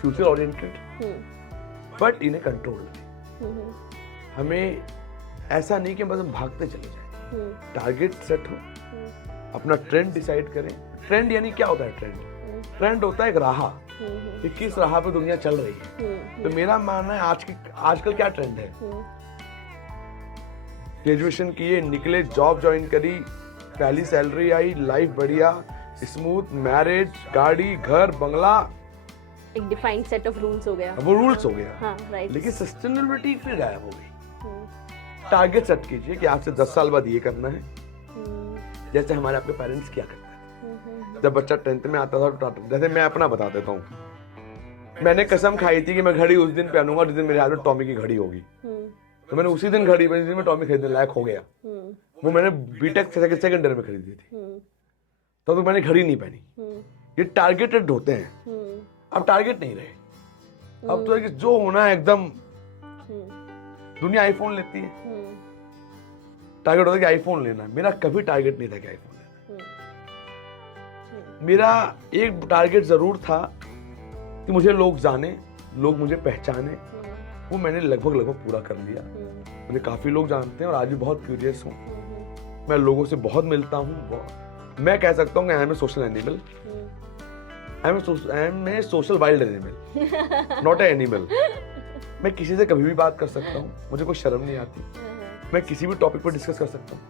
future oriented, but in A control. हमें ऐसा नहीं कि बस हम भागते चले जाएं, टारगेट सेट हो, अपना ट्रेंड डिसाइड करें। ट्रेंड यानी क्या होता है? ट्रेंड होता है एक राह कि किस राह पे दुनिया चल रही है। तो मेरा मानना है आजकल क्या ट्रेंड है, ग्रेजुएशन किए, निकले, जॉब ज्वाइन करी, पहली सैलरी आई, लाइफ बढ़िया, स्मूथ, मैरिज, गाड़ी, घर, बंगला, एक डिफाइंड सेट ऑफ रूल्स हो गया। वो रूल्स हो गया। हाँ, राइट। लेकिन सस्टेनेबिलिटी फिर गायब हो गई। टारगेट सेट कीजिए कि आपसे 10 साल बाद ये करना है, जैसे हमारे आपके पेरेंट्स क्या करते थे। जब बच्चा 10th में आता था तो जैसे मैं अपना बता देता हूँ, मैंने कसम खाई थी कि मैं घड़ी उस दिन पहनूंगा जिस दिन मेरे हाथ में टॉमी की घड़ी होगी। तो मैंने उसी दिन घड़ी जिस दिन मैं टॉमी खरीदने लायक हो गया, वो मैंने बीटेक सेकंड ईयर में खरीदी थी। तो मैंने घड़ी नहीं पहनी। ये टारगेटेड होते हैं। अब टारगेट नहीं रहे। अब तो जो होना है एकदम, दुनिया आईफोन लेती है, टारगेट होता है कि आईफोन लेना है। मेरा कभी टारगेट नहीं था कि आईफोन लेना। मेरा एक टारगेट जरूर था कि मुझे लोग जाने, लोग मुझे पहचाने। वो मैंने लगभग पूरा कर लिया। मुझे काफी लोग जानते हैं और आज भी बहुत क्यूरियस हूँ। मैं लोगों से बहुत मिलता हूँ। मैं कह सकता हूँ कि I am a social animal. I am a social wild animal, not a animal. मैं किसी से कभी भी बात कर सकता हूँ, मुझे कोई शर्म नहीं आती। मैं किसी भी टॉपिक पर डिस्कस कर सकता हूँ,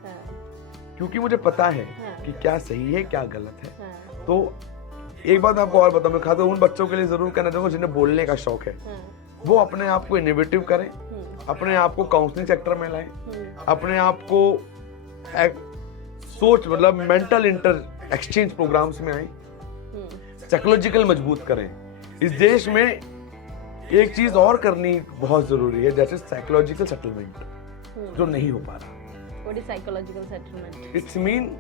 क्योंकि मुझे पता है कि क्या सही है क्या गलत है। तो एक बात आपको और बताऊं, मैं खाते उन बच्चों के लिए जरूर कहना चाहूंगा जिन्हें बोलने का शौक है, वो अपने आप को इनोवेटिव करें, अपने आप को काउंसलिंग सेक्टर में लाएं, अपने आप को सोच मतलब मेंटल इंटर एक्सचेंज प्रोग्राम्स में आए, साइकोलॉजिकल मजबूत करें। इस देश में एक चीज और करनी बहुत जरूरी है, जैसे साइकोलॉजिकल सेटलमेंट, जो नहीं हो पा रहा। What is psychological settlement? It's mean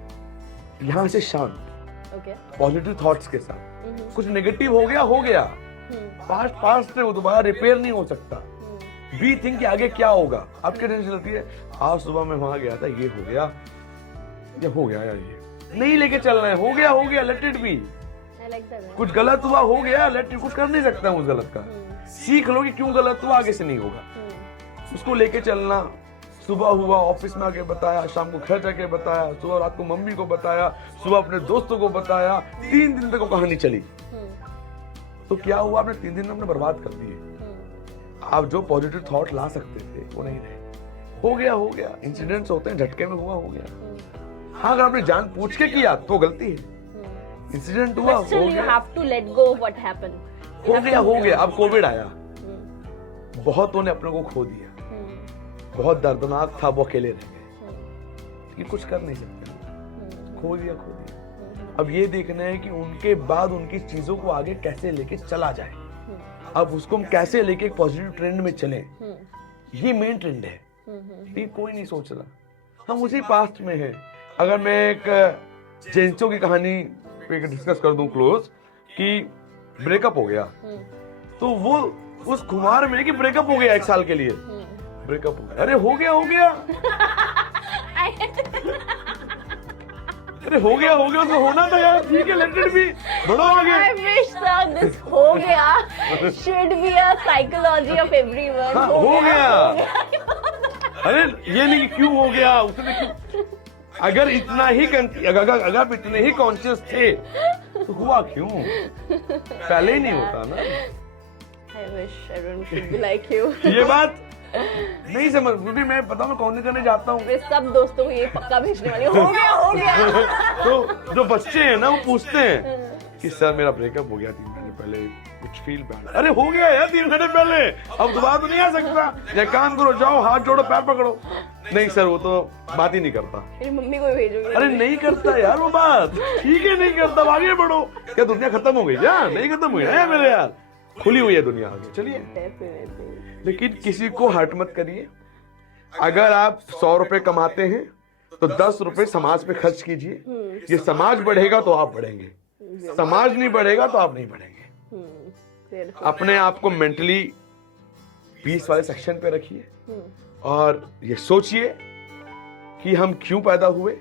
यहाँ से शांत, Okay. पॉजिटिव थॉट्स के साथ। कुछ नेगेटिव हो गया, पास्ट है, वो दोबारा रिपेयर नहीं हो सकता। वी थिंक कि आगे क्या होगा। आपके टेंशन चलती है, आज सुबह मैं वहां गया था, ये हो गया यार, ये नहीं लेके चलना है, हो गया, let it be. I like that. कुछ गलत हुआ, हो गया, लेट इट, कुछ कर नहीं सकता हूँ उस गलत का। सीख लो कि क्यों गलत हुआ, आगे से नहीं होगा। उसको लेके चलना। सुबह हुआ, ऑफिस में आके बताया, शाम को घर जाके बताया, सुबह रात को मम्मी को बताया, सुबह अपने दोस्तों को बताया। 3 दिन तक वो कहानी चली। तो क्या हुआ, आपने 3 दिन अपने बर्बाद कर दिए। आप जो पॉजिटिव थॉट ला सकते थे वो नहीं रहे। हो गया। इंसिडेंट्स होते हैं, झटके में हो गया। हाँ, अगर आपने जान पूछ के किया तो गलती है। इंसिडेंट हुआ, But still you have to let go of what happened. हो गया। अब कोविड आया, बहुतों ने अपने को खो दिया, बहुत दर्दनाक था, वो अकेले रह गए। ये कुछ कर नहीं सकते, खो दिया। अब ये देखना है कि उनके बाद उनकी चीजों को आगे कैसे लेके चला जाए। अब उसको हम कैसे लेके एक पॉजिटिव ट्रेंड में चलें, ये मेन ट्रेंड है। ये कोई नहीं सोच रहा। हम उसी पास्ट में हैं। अगर मैं एक जेंसो की कहानी पे डिस्कस कर दूं क्लोज, कि ब्रेकअप हो गया, तो वो उस खुमार में कि ब्रेकअप हो गया 1 साल के लिए, ब्रेकअप हो गया, अरे हो गया अरे हो गया, उसको होना था यार, ठीक है, लेट इट बी, बढ़ो आगे। I wish that this हो गया should be a psychology of everyone. हाँ, हो गया। अरे ये नहीं कि क्यों हो गया, उसने क्यों। अगर इतना ही अगर आप इतने ही कॉन्शियस थे तो हुआ क्यों, पहले ही नहीं होता ना। I wish everyone should be like you. ये बात नहीं समझ, क्योंकि मैं पता मैं कौन करने जाता हूँ, मैं सब दोस्तों को ये पक्का भेजने वाली हूँ, हो गया। तो जो बच्चे हैं ना, वो पूछते हैं कि सर मेरा ब्रेकअप हो गया 3 महीने पहले, कुछ फील बैड। अरे हो गया यार 3 महीने पहले, अब दोबारा तो नहीं आ सकता। या काम करो, जाओ, हाथ जोड़ो, पैर पकड़ो। नहीं सर, वो तो बात ही नहीं करता। मेरी मम्मी को भी भेजूंगी। अरे नहीं करता यार वो बात, ठीक है नहीं करता, आगे बढ़ो। क्या दुनिया खत्म हो गई क्या? नहीं खत्म हुई है मेरे यार, खुली हुई है दुनिया आगे, चलिए। लेकिन किसी को हर्ट मत करिए। अगर आप 100 रुपए कमाते हैं तो 10 रुपए समाज पे खर्च कीजिए। ये समाज बढ़ेगा तो आप बढ़ेंगे, समाज नहीं बढ़ेगा तो आप नहीं बढ़ेंगे। अपने आप को मेंटली पीस वाले सेक्शन पे रखिए और ये सोचिए कि हम क्यों पैदा हुए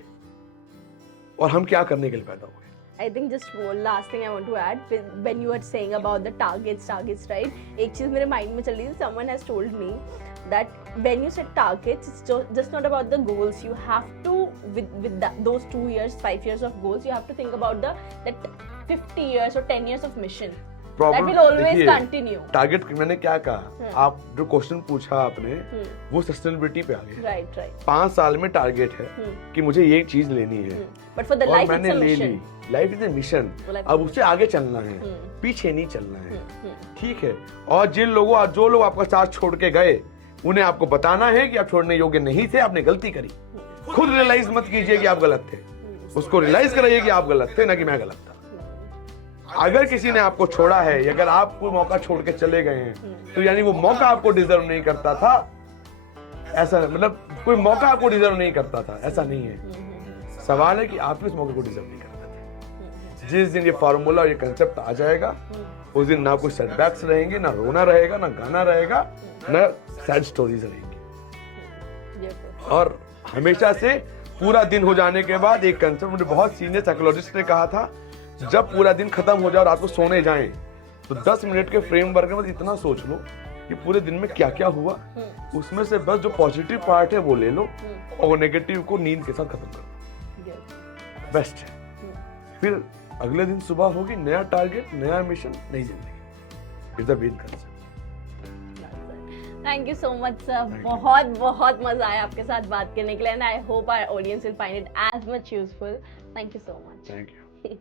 और हम क्या करने के लिए पैदा हुए। I think just one last thing I want to add, when you were saying about the targets, right? एक चीज मेरे mind में चल रही थी. Someone has told me that when you set targets, it's just not about the goals. You have to, with those 2 years, 5 years of goals, you have to think about that 50 years or 10 years of mission. That will always continue. Target मैंने क्या कहा, आप जो question पूछा आपने वो sustainability पे आ गया। राइट 5 साल में टारगेट है कि मुझे ये चीज लेनी है, बट फॉर द लाइफ मैंने ले ली। लाइफ इज ए मिशन, अब उससे आगे चलना है, पीछे नहीं चलना है, ठीक है। और जो लोग आपका साथ छोड़ के गए, उन्हें आपको बताना है कि आप छोड़ने योग्य नहीं थे, आपने गलती करी। खुद रियलाइज मत कीजिए कि आप गलत थे, उसको रियलाइज कराइए कि आप गलत थे, ना कि मैं गलत था। अगर किसी ने आपको छोड़ा है, या अगर आप कोई मौका छोड़ के चले गए हैं, तो यानी वो मौका आपको डिजर्व नहीं करता था। ऐसा मतलब कोई मौका आपको डिजर्व नहीं करता था, ऐसा नहीं है। सवाल है कि आप इस मौके को डिजर्व नहीं करते थे। जिस दिन ये फॉर्मूला, ये कंसेप्ट आ जाएगा, उस दिन ना कोई सेटबैक्स रहेंगे, ना रोना रहेगा, ना गाना रहेगा, ना सैड स्टोरीज रहेंगी। और हमेशा से पूरा दिन हो जाने के बाद एक कंसेप्ट मुझे बहुत सीनियर साइकोलॉजिस्ट ने कहा था, जब पूरा दिन खत्म हो जाए और रात को सोने जाएं, तो 10 मिनट के फ्रेमवर्क में इतना सोच लो कि पूरे दिन में क्या क्या हुआ, उसमें से बस जो पॉजिटिव पार्ट है वो ले लो, और नेगेटिव को नींद के साथ खत्म कर दो। बेस्ट है। फिर अगले दिन सुबह होगी, नया टारगेट, नया मिशन, नई जिंदगी। It's the main concept. Thank you so much sir, बहुत मजा आया आपके साथ बात करने के लिए, and I hope our audience will find it as much useful. Thank you so much. Thank you.